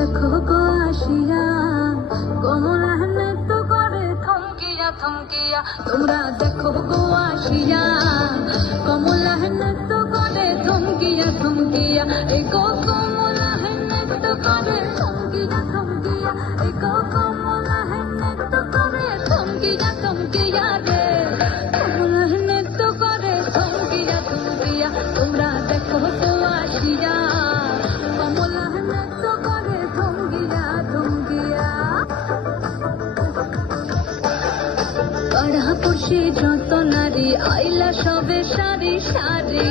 দেখো গো আসিয়া, কমলা নৃত্য করে থমকিয়া থমকিয়া। তোমরা দেখো গো আসিয়া, কমলা নৃত্য করে থমকিয়া থমকিয়া। এই গো কমলা নৃত্য করে থমকিয়া থমকিয়া। এই গো কমলা নৃত্য করে থমকিয়া থমকিয়া রে। কমলা নৃত্য করে থমকিয়া থমকিয়া। তোমরা দেখো গো আসিয়া, কমলা নৃত্য করে থমকিয়া থমকিয়া। পাড়াপড়শি যত নারী আইলা সবে সারি সারি।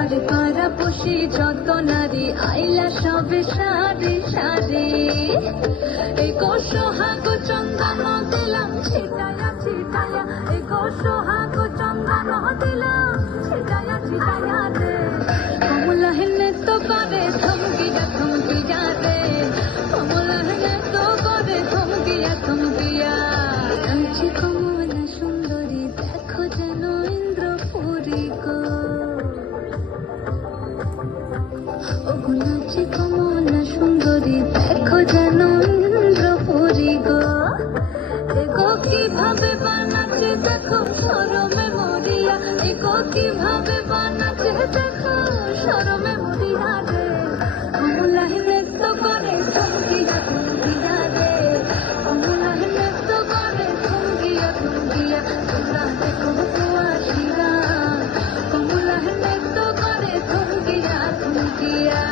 আরে পাড়াপড়শি যত নারী আইলা সবে সারি সারি। এই গো সোহাগ চন্দন দিলাম ছিটায়া ছিটায়া। এই গো সোহাগ চন্দন দিলাম ছিটায়া ছিটায়া রে। কমলা নৃত্য করে থমকিয়া থমকিয়া রে। কমলা নৃত্য করে থমকিয়া থমকিয়া। নাচে কমলা সুন্দরী দেখো যেন ইন্দ্রপুরী গো। ওগো নাচে কমলা সুন্দরী দেখো যেন ইন্দ্রপুরী গো। এগো কিভাবে বানাচ্ছে দেখো শরমে মরিয়া। এগো কিভাবে বানাচ্ছে দেখো শরমে মরিয়া রে। কমলা নৃত্য করে থমকিয়া থমকিয়া রে। কমলা নৃত্য করে থমকিয়া থমকিয়া। তোমরা দেখো গো আসিয়া, কমলা নৃত্য করে থমকিয়া থমকিয়া।